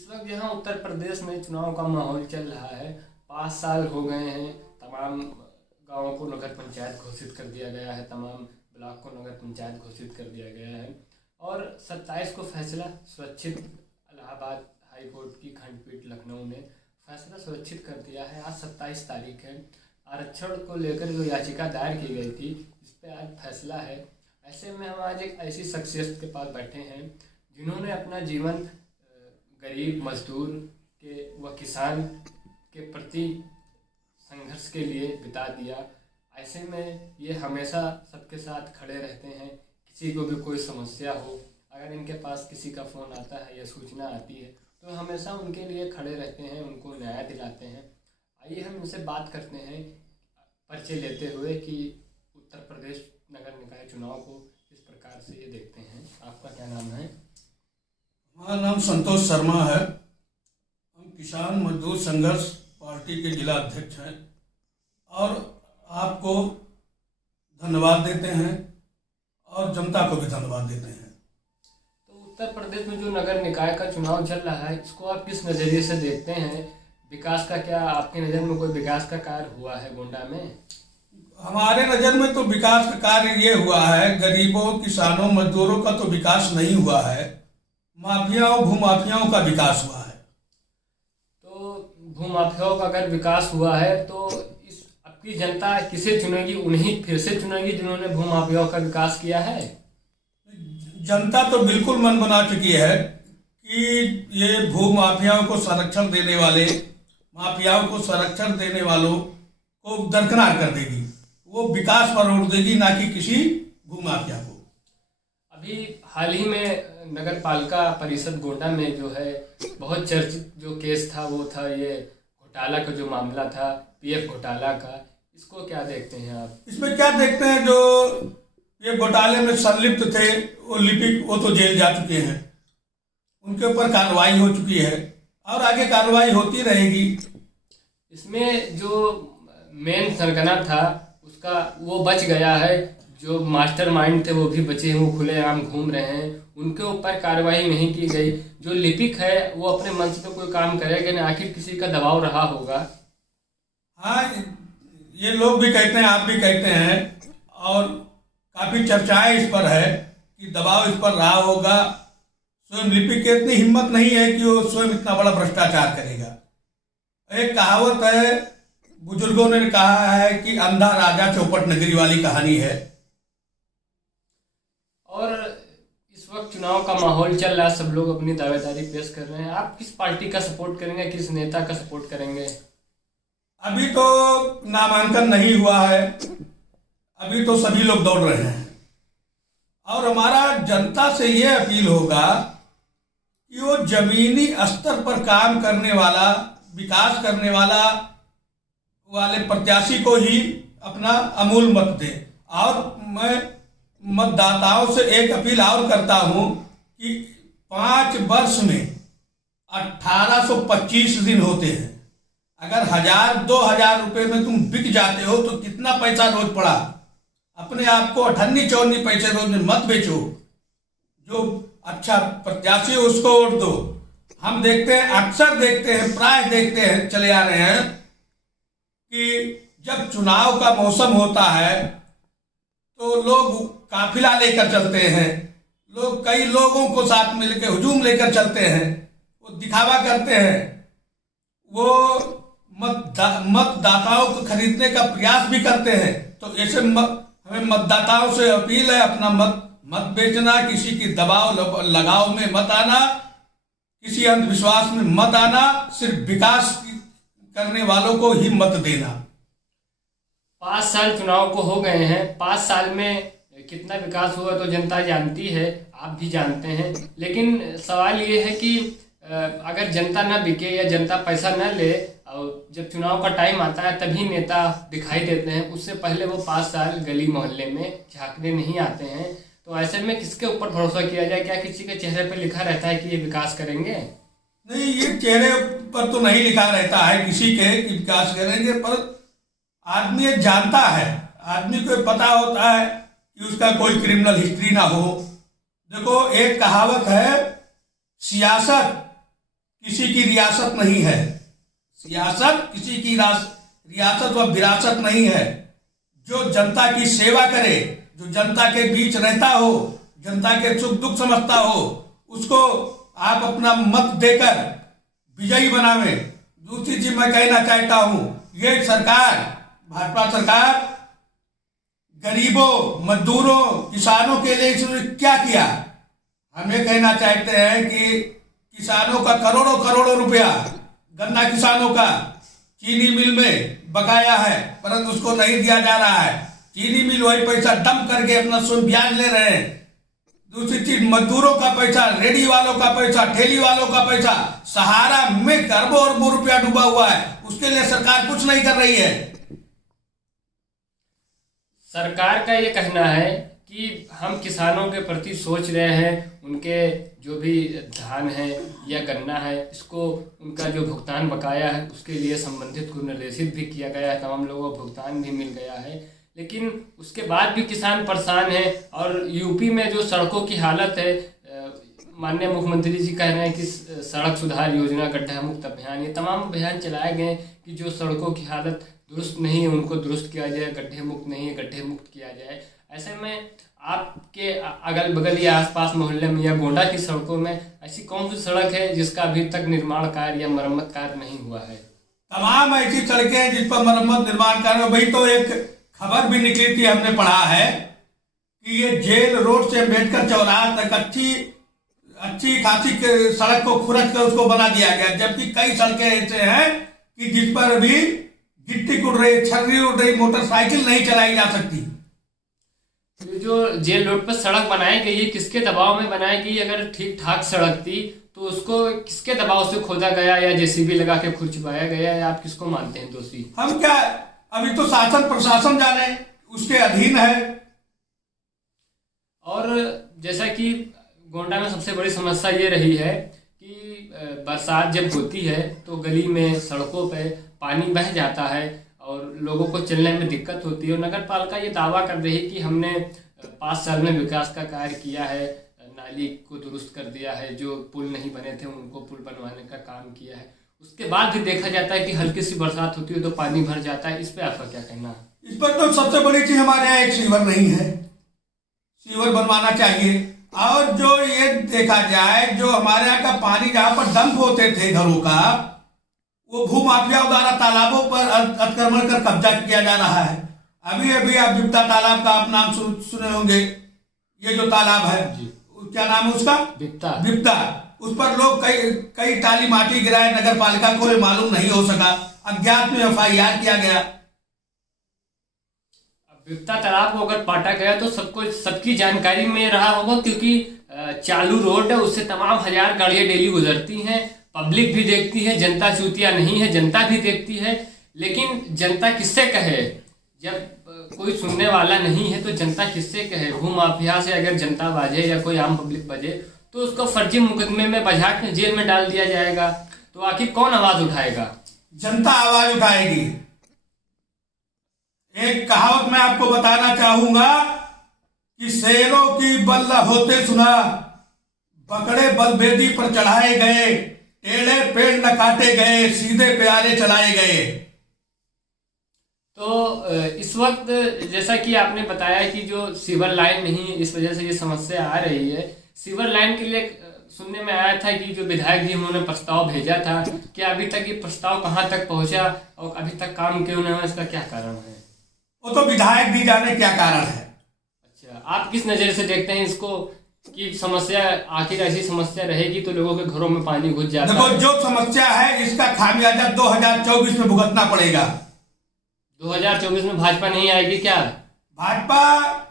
इस वक्त जहाँ उत्तर प्रदेश में चुनाव का माहौल चल रहा है, 5 साल हो गए हैं। तमाम गांवों को नगर पंचायत घोषित कर दिया गया है, तमाम ब्लॉक को नगर पंचायत घोषित कर दिया गया है और 27 को फैसला सुरक्षित, इलाहाबाद हाई कोर्ट की खंडपीठ लखनऊ ने फैसला सुरक्षित कर दिया है। आज 27 तारीख है। आरक्षण को लेकर जो याचिका दायर की गई थी, इस पर आज फैसला है। ऐसे में हम आज एक ऐसी शख्सियत के पास बैठे हैं जिन्होंने अपना जीवन गरीब मजदूर के व किसान के प्रति संघर्ष के लिए बिता दिया। ऐसे में ये हमेशा सबके साथ खड़े रहते हैं। किसी को भी कोई समस्या हो, अगर इनके पास किसी का फ़ोन आता है या सूचना आती है तो हमेशा उनके लिए खड़े रहते हैं, उनको न्याय दिलाते हैं। आइए हम इनसे बात करते हैं, परिचय लेते हुए कि उत्तर प्रदेश नगर निकाय चुनाव को किस प्रकार से ये देखते हैं। आपका क्या नाम है? हमारा नाम संतोष शर्मा है। हम किसान मजदूर संघर्ष पार्टी के जिला अध्यक्ष हैं और आपको धन्यवाद देते हैं और जनता को भी धन्यवाद देते हैं। तो उत्तर प्रदेश में जो नगर निकाय का चुनाव चल रहा है, इसको आप किस नज़रिए से देखते हैं? विकास का क्या आपकी नज़र में कोई विकास का कार्य हुआ है गोंडा में? हमारे नज़र में तो विकास का कार्य ये हुआ है, गरीबों किसानों मजदूरों का तो विकास नहीं हुआ है, माफियाओं भूमाफियाओं का विकास हुआ है। तो भूमाफियाओं का अगर विकास हुआ है तो इस आपकी जनता किसे चुनेगी? उन्हीं फिर से चुनेगी जिन्होंने भूमाफियाओं का विकास किया है? जनता तो बिल्कुल मन बना चुकी है कि ये भूमाफियाओं को संरक्षण देने वाले, माफियाओं को संरक्षण देने वालों को दरकिनार कर देगी। वो विकास पर रोक देगी, ना कि किसी भूमाफिया को। अभी हाल ही में नगर पालिका परिषद गोंडा में जो है बहुत चर्चित जो केस था वो था ये घोटाला का जो मामला था, पीएफ घोटाला का। इसको क्या देखते हैं आप? इसमें क्या देखते हैं, जो ये घोटाले में संलिप्त थे वो लिपिक, वो तो जेल जा चुके हैं, उनके ऊपर कार्रवाई हो चुकी है और आगे कार्रवाई होती रहेगी। इसमें जो मेन सरगना था उसका वो बच गया है, जो मास्टरमाइंड थे वो भी बचे हैं, वो खुलेआम घूम रहे हैं, उनके ऊपर कार्रवाई नहीं की गई। जो लिपिक है वो अपने मंच पे कोई काम करेगा ना, आखिर किसी का दबाव रहा होगा। हाँ, ये लोग भी कहते हैं, आप भी कहते हैं और काफी चर्चाएं इस पर है कि दबाव इस पर रहा होगा। स्वयं लिपिक की इतनी हिम्मत नहीं है कि वो स्वयं इतना बड़ा भ्रष्टाचार करेगा। एक कहावत है, बुजुर्गों ने कहा है कि अंधा राजा चौपट नगरी वाली कहानी है। और इस वक्त चुनाव का माहौल चल रहा है, सब लोग अपनी दावेदारी पेश कर रहे हैं। आप किस पार्टी का सपोर्ट करेंगे, किस नेता का सपोर्ट करेंगे? अभी तो नामांकन नहीं हुआ है, अभी तो सभी लोग दौड़ रहे हैं और हमारा जनता से ये अपील होगा कि वो जमीनी स्तर पर काम करने वाला, विकास करने वाले प्रत्याशी को ही अपना अमूल मत दे। और मैं मतदाताओं से एक अपील और करता हूं कि 5 वर्ष में 1825 दिन होते हैं। अगर 1000-2000 रुपए में तुम बिक जाते हो तो कितना पैसा रोज पड़ा। अपने आप को 98-94 पैसे रोज में मत बेचो। जो अच्छा प्रत्याशी है उसको वोट दो। हम देखते हैं, अक्सर देखते हैं, प्राय देखते हैं, चले आ रहे हैं कि जब चुनाव का मौसम होता है तो लोग काफिला लेकर चलते हैं, लोग कई लोगों को साथ में लेकर हुजूम लेकर चलते हैं, वो दिखावा करते हैं, वो मतदाताओं को खरीदने का प्रयास भी करते हैं। तो ऐसे हमें मतदाताओं से अपील है, अपना मत बेचना, किसी की दबाव लगाव में मत आना, किसी अंधविश्वास में मत आना, सिर्फ विकास करने वालों को ही मत देना। 5 साल चुनाव को हो गए हैं। 5 साल में कितना विकास हुआ तो जनता जानती है, आप भी जानते हैं। लेकिन सवाल ये है कि अगर जनता ना बिके या जनता पैसा न ले और जब चुनाव का टाइम आता है तभी नेता दिखाई देते हैं, उससे पहले वो 5 साल गली मोहल्ले में झांकने नहीं आते हैं। तो ऐसे में किसके ऊपर भरोसा किया जाए? क्या किसी के चेहरे पर लिखा रहता है कि ये विकास करेंगे? नहीं, ये चेहरे पर तो नहीं लिखा रहता है किसी के कि विकास करेंगे, पर आदमी ये जानता है, आदमी को पता होता है कि उसका कोई क्रिमिनल हिस्ट्री ना हो। देखो, एक कहावत है, सियासत किसी की रियासत नहीं है। सियासत किसी की रियासत व विरासत नहीं है। जो जनता की सेवा करे, जो जनता के बीच रहता हो, जनता के सुख दुख समझता हो, उसको आप अपना मत देकर विजयी बनावे। दूसरी चीज मैं कहना चाहता हूं, ये सरकार, भाजपा सरकार गरीबों, मजदूरों, किसानों के लिए इसने क्या किया? हम ये कहना चाहते हैं कि किसानों का करोड़ों करोड़ों रुपया, गन्ना किसानों का चीनी मिल में बकाया है, परंतु उसको नहीं दिया जा रहा है। चीनी मिल वही पैसा डंप करके अपना स्वयं ब्याज ले रहे हैं। दूसरी चीज, मजदूरों का पैसा, रेडी वालों का पैसा, ठेली वालों का पैसा, सहारा में अरबों अरबों रुपया डूबा हुआ है, उसके लिए सरकार कुछ नहीं कर रही है। सरकार का ये कहना है कि हम किसानों के प्रति सोच रहे हैं, उनके जो भी धान है या गन्ना है, इसको उनका जो भुगतान बकाया है उसके लिए संबंधित को निर्देशित भी किया गया है, तमाम लोगों को भुगतान भी मिल गया है। लेकिन उसके बाद भी किसान परेशान है। और यूपी में जो सड़कों की हालत है, माननीय मुख्यमंत्री जी कह रहे हैं कि सड़क सुधार योजना, गड्ढा मुक्त अभियान, ये तमाम अभियान चलाए गए कि जो सड़कों की हालत दुरुस्त नहीं है उनको दुरुस्त किया जाए, गड्ढे मुक्त नहीं है गड्ढे मुक्त किया जाए। ऐसे में आपके अगल बगल या आसपास मोहल्ले में या गोंडा की सड़कों में ऐसी कौन सी सड़क है जिसका अभी तक निर्माण कार्य या मरम्मत कार्य नहीं हुआ है? तमाम ऐसी सड़कें हैं जिस पर मरम्मत निर्माण कार्य। वही तो एक खबर भी निकली थी, हमने पढ़ा है कि ये जेल रोड से अम्बेडकर चौराहा तक अच्छी खासी सड़क को खुरच कर उसको बना दिया गया, जबकि कई सड़कें ऐसे हैं कि जिस पर अभी गिट्टी उड़ रही, छर्री उड़ रही, मोटरसाइकिल नहीं चलाई जा सकती। जो जेल रोड पर सड़क बनाई गई है, किसके दबाव में बनाई गई? अगर ठीक ठाक सड़क थी तो उसको किसके दबाव से खोदा गया या जेसीबी लगा के खुद छुपाया गया, या आप किसको मानते हैं दोषी? हम क्या, अभी तो शासन प्रशासन जाने, उसके अधीन है। और जैसा कि गोंडा में सबसे बड़ी समस्या ये रही है कि बरसात जब होती है तो गली में, सड़कों पे पानी बह जाता है और लोगों को चलने में दिक्कत होती है। और नगर पालिका ये दावा कर रही है कि हमने 5 साल में विकास का कार्य किया है, नाली को दुरुस्त कर दिया है, जो पुल नहीं बने थे उनको पुल बनवाने का काम किया है। उसके बाद भी देखा जाता है कि हल्की सी बरसात होती है तो पानी भर जाता है। इस पे आपका क्या कहना है? इस पर तो सबसे बड़ी चीज हमारे यहाँ एक सीवर नहीं है, सीवर बनवाना चाहिए। और जो ये देखा जाए, जो हमारे यहाँ का पानी जहाँ पर डंप होते थे घरों का, वो भूमाफियाओं द्वारा तालाबों पर अतिक्रमण कर कब्जा किया जा रहा है। अभी अभी आप बिप्ता तालाब का आप नाम सुने होंगे, ये जो तालाब है क्या नाम है उसका? बिप्ता। उस पर लोग कई टाली माटी गिराए, नगर पालिका को मालूम नहीं हो सका, अज्ञात में FIR किया गया। बिप्ता तालाब को अगर पाटा गया तो सबकी जानकारी में रहा होगा, क्योंकि चालू रोड है, उससे तमाम हजार गाड़ियां डेली गुजरती हैं, पब्लिक भी देखती है, जनता चूतिया नहीं है, जनता भी देखती है। लेकिन जनता किससे कहे? जब कोई सुनने वाला नहीं है तो जनता किससे कहे? भूमाफिया से अगर जनता बाजे या कोई आम पब्लिक बजे तो उसको फर्जी मुकदमे में बजा के जेल में डाल दिया जाएगा। तो आखिर कौन आवाज उठाएगा? जनता आवाज उठाएगी। एक कहावत मैं आपको बताना चाहूंगा कि शेरों की बल्ला होते सुना, बकड़े बलबेदी पर चढ़ाए गए, टेढ़े पेड़ न काटे गए, सीधे प्यारे चलाए गए। तो इस वक्त जैसा कि आपने बताया कि जो सीवर लाइन नहीं है, इस वजह से ये समस्या आ रही है। सीवर लाइन के लिए सुनने में आया था कि जो विधायक जी उन्होंने प्रस्ताव भेजा था, क्या अभी तक ये प्रस्ताव कहां तक पहुंचा और अभी तक काम क्यों नहीं हुआ? इसका क्या कारण है? वो तो विधायक भी जाने क्या कारण है। अच्छा, आप किस नजर से देखते हैं इसको कि समस्या, आखिर ऐसी समस्या रहेगी तो लोगों के घरों में पानी घुस जाता है? देखो, जो समस्या है इसका खामियाजा 2024 में भुगतना पड़ेगा। 2024 में भाजपा नहीं आएगी क्या? भाजपा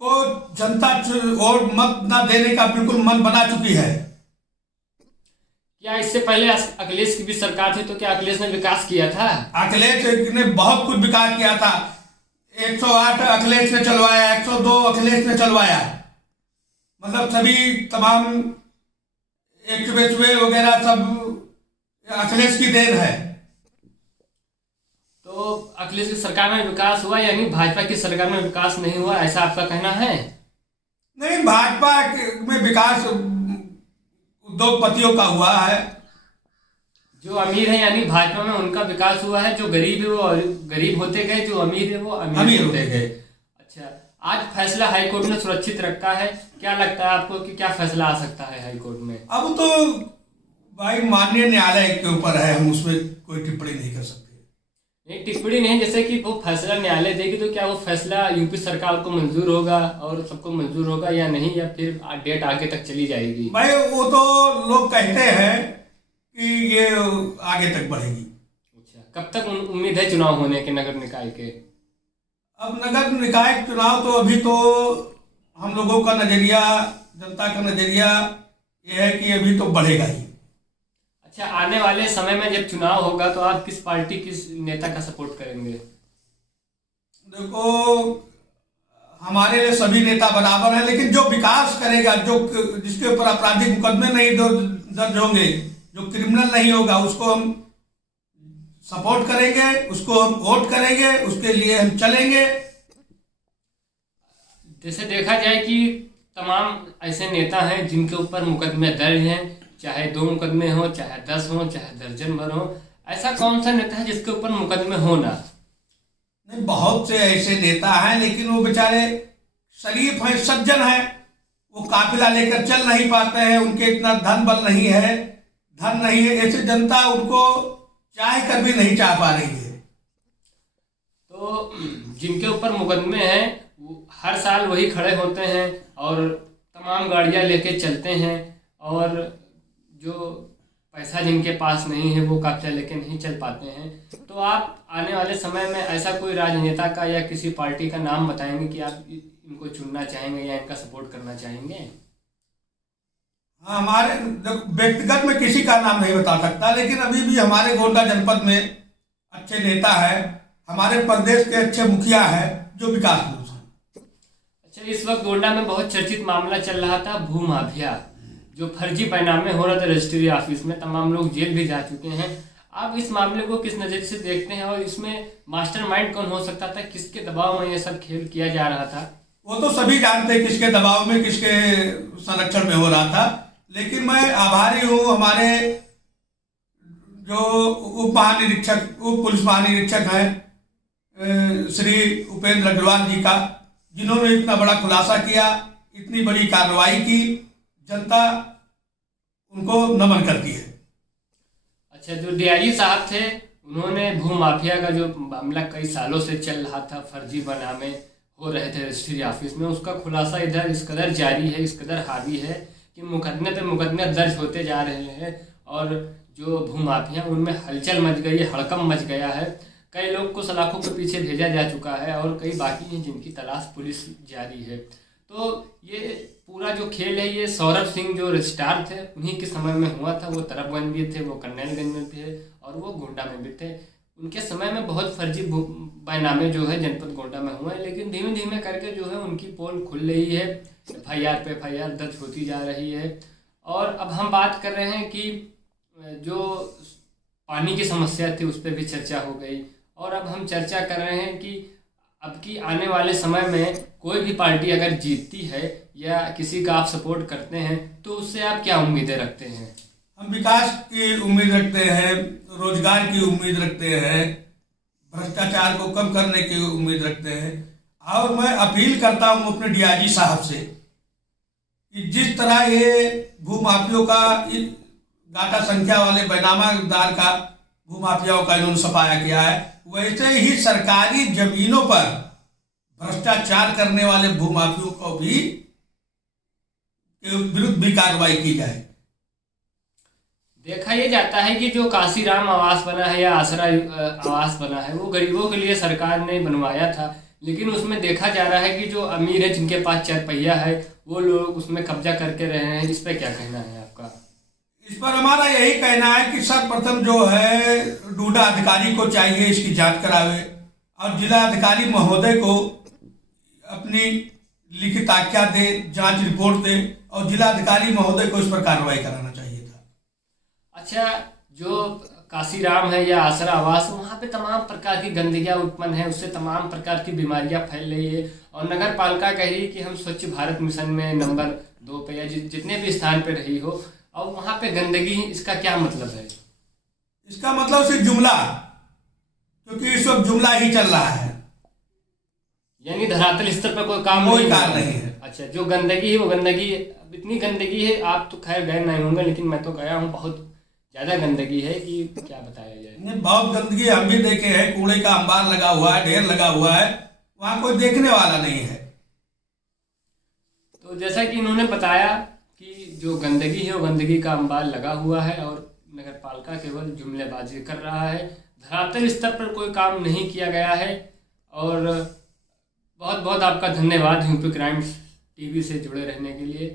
को जनता और मत न देने का बिल्कुल मन बना चुकी है। क्या इससे पहले अखिलेश की भी सरकार थी तो क्या अखिलेश ने विकास किया था? अखिलेश ने बहुत कुछ विकास किया था। 108 अखिलेश ने चलवाया, 102 अखिलेश ने चलवाया, मतलब सभी तमाम एक्सप्रेसवे वगैरह सब अखिलेश की देन है। तो अखिलेश की सरकार में विकास हुआ, यानी भाजपा की सरकार में विकास नहीं हुआ, ऐसा आपका कहना है? नहीं, भाजपा में विकास उद्योगपतियों का हुआ है, जो अमीर है यानी भाजपा में उनका विकास हुआ है, जो गरीब है वो गरीब होते गए, जो अमीर है वो अमीर होते गए। अच्छा, आज फैसला हाईकोर्ट ने सुरक्षित रखा है, क्या लगता है आपको कि क्या फैसला आ सकता है हाईकोर्ट में? अब तो भाई माननीय न्यायालय के ऊपर है, हम उसमें कोई टिप्पणी नहीं कर सकते। नहीं, टिप्पणी नहीं, जैसे कि वो फैसला न्यायालय देगी तो क्या वो फैसला यूपी सरकार को मंजूर होगा और सबको मंजूर होगा या नहीं, या फिर डेट आगे तक चली जाएगी? भाई वो तो लोग कहते हैं कि ये आगे तक बढ़ेगी। अच्छा, कब तक उम्मीद है चुनाव होने के नगर निकाय के? अब नगर निकाय चुनाव तो अभी तो हम लोगों का नजरिया, जनता का नजरिया ये है कि अभी तो बढ़ेगा ही। अच्छा, आने वाले समय में जब चुनाव होगा तो आप किस पार्टी, किस नेता का सपोर्ट करेंगे? देखो, हमारे लिए सभी नेता बराबर हैं, लेकिन जो विकास करेगा, जो जिसके ऊपर आपराधिक मुकदमे नहीं दर्ज होंगे, जो क्रिमिनल नहीं होगा, उसको हम सपोर्ट करेंगे, उसको हम वोट करेंगे, उसके लिए हम चलेंगे। जैसे देखा जाए कि तमाम ऐसे नेता हैं जिनके ऊपर मुकदमे दर्ज हैं, चाहे 2 मुकदमे हो, चाहे 10 हो, चाहे दर्जन भर हो, ऐसा कौन सा नेता है जिसके ऊपर मुकदमे हो ना? नहीं, बहुत से ऐसे नेता हैं, लेकिन वो बेचारे शरीफ हैं, सज्जन हैं, वो काफिला लेकर चल नहीं पाते हैं, उनके इतना धन बल नहीं है, धन नहीं है, ऐसे जनता उनको चाह कर भी नहीं चाह पा रही है। तो जिनके ऊपर मुकदमे हैं वो हर साल वही खड़े होते हैं और तमाम गाड़ियां लेके चलते हैं, और जो पैसा जिनके पास नहीं है वो काफिला लेके नहीं चल पाते हैं। तो आप आने वाले समय में ऐसा कोई राजनेता का या किसी पार्टी का नाम बताएंगे कि आप इनको चुनना चाहेंगे या इनका सपोर्ट करना चाहेंगे? हाँ, हमारे व्यक्तिगत में किसी का नाम नहीं बता सकता, लेकिन अभी भी हमारे गोंडा जनपद में अच्छे नेता है, हमारे प्रदेश के अच्छे मुखिया है जो विकास पुरुष हैं। अच्छा, इस वक्त गोंडा में बहुत चर्चित मामला चल रहा था भू माफिया, जो फर्जी बैनामे हो रहा था रजिस्ट्री ऑफिस में, तमाम लोग जेल भी जा चुके हैं। आप इस मामले को किस नज़र से देखते हैं और इसमें मास्टरमाइंड कौन हो सकता था, किसके दबाव में ये सब खेल किया जा रहा था? वो तो सभी जानते हैं किसके दबाव में, किसके संरक्षण में हो रहा था, लेकिन मैं आभारी हूँ हमारे जो उप पुलिस महानिरीक्षक हैं श्री उपेंद्र अग्रवाल जी का, जिन्होंने इतना बड़ा खुलासा किया, इतनी बड़ी कार्रवाई की, जनता उनको नमन करती है। अच्छा, जो डीआईजी साहब थे उन्होंने भू माफिया का जो मामला कई सालों से चल रहा था, फर्जी बनामे हो रहे थे रजिस्ट्री ऑफिस में, उसका खुलासा इधर इस कदर जारी है, इस कदर हावी है कि मुकदमे पे मुकदमे दर्ज होते जा रहे हैं और जो भूमाफिया उनमें हलचल मच गई है, हड़कंप मच गया है। कई लोग को सलाखों के पीछे भेजा जा चुका है और कई बाकी हैं जिनकी तलाश पुलिस जारी है। तो ये पूरा जो खेल है ये सौरभ सिंह जो रजिस्ट्रार थे उन्हीं के समय में हुआ था। वो तरफगंज भी थे, वो कन्नैलगंज में थे और वो गोंडा में भी थे। उनके समय में बहुत फर्जी बैनामे जो है जनपद गोंडा में हुए, लेकिन धीमे धीमे करके जो है उनकी पोल खुल रही है, FIR पे FIR दर्ज होती जा रही है। और अब हम बात कर रहे हैं कि जो पानी की समस्या थी उस पर भी चर्चा हो गई, और अब हम चर्चा कर रहे हैं कि अब की आने वाले समय में कोई भी पार्टी अगर जीतती है या किसी का आप सपोर्ट करते हैं तो उससे आप क्या उम्मीदें रखते हैं? हम विकास की उम्मीद रखते हैं, रोजगार की उम्मीद रखते हैं, भ्रष्टाचार को कम करने की उम्मीद रखते हैं। और मैं अपील करता हूं अपने DIG साहब से कि जिस तरह ये भूमाफियों का, गाटा संख्या वाले बैनामादार का, भूमाफियाओं का इन्होंने सफाया किया है, वैसे ही सरकारी जमीनों पर भ्रष्टाचार करने वाले भूमाफियों को भी विरुद्ध भी कार्रवाई की जाए। देखा यह जाता है कि जो काशीराम आवास बना है या आसरा आवास बना है वो गरीबों के लिए सरकार ने बनवाया था, लेकिन उसमें देखा जा रहा है कि जो अमीर है जिनके पास 4 पहिया है वो लोग उसमें कब्जा करके रहे हैं। इस पर क्या कहना है आपका? इस पर हमारा यही कहना है कि सर्वप्रथम जो है डूडा अधिकारी को चाहिए इसकी जांच करावे और जिला अधिकारी महोदय को अपनी लिखित आज्ञा दे, जांच रिपोर्ट दे और जिला अधिकारी महोदय को इस पर कार्रवाई कराना चाहिए था। अच्छा, जो काशीराम है या आसरा आवास, वहाँ पे तमाम प्रकार की गंदगियाँ उत्पन्न है, उससे तमाम प्रकार की बीमारियाँ फैल रही है और नगर पालिका कह रही है कि हम स्वच्छ भारत मिशन में नंबर 2 पे या जितने भी स्थान पे रही हो, और वहाँ पे गंदगी, इसका क्या मतलब है? इसका मतलब सिर्फ जुमला, क्योंकि इस वक्त जुमला ही चल रहा है, यानी धरातल स्तर पर कोई काम कोई नहीं काम हुआ। नहीं है। अच्छा, जो गंदगी है वो गंदगी, अब इतनी गंदगी है, आप तो खैर गए नहीं होंगे, लेकिन मैं तो गया हूँ, बहुत ज़्यादा गंदगी है कि क्या बताया जाए। नहीं, बहुत गंदगी हम भी देखे हैं, कूड़े का अंबार लगा हुआ है, ढेर लगा हुआ है, वहां कोई देखने वाला नहीं है। तो जैसा कि इन्होंने बताया कि जो गंदगी है वो गंदगी का अंबार लगा हुआ है और नगर पालिका केवल जुमलेबाजी कर रहा है, धरातल स्तर पर कोई काम नहीं किया गया है। और बहुत बहुत आपका धन्यवाद यूपी क्राइम्स टीवी से जुड़े रहने के लिए।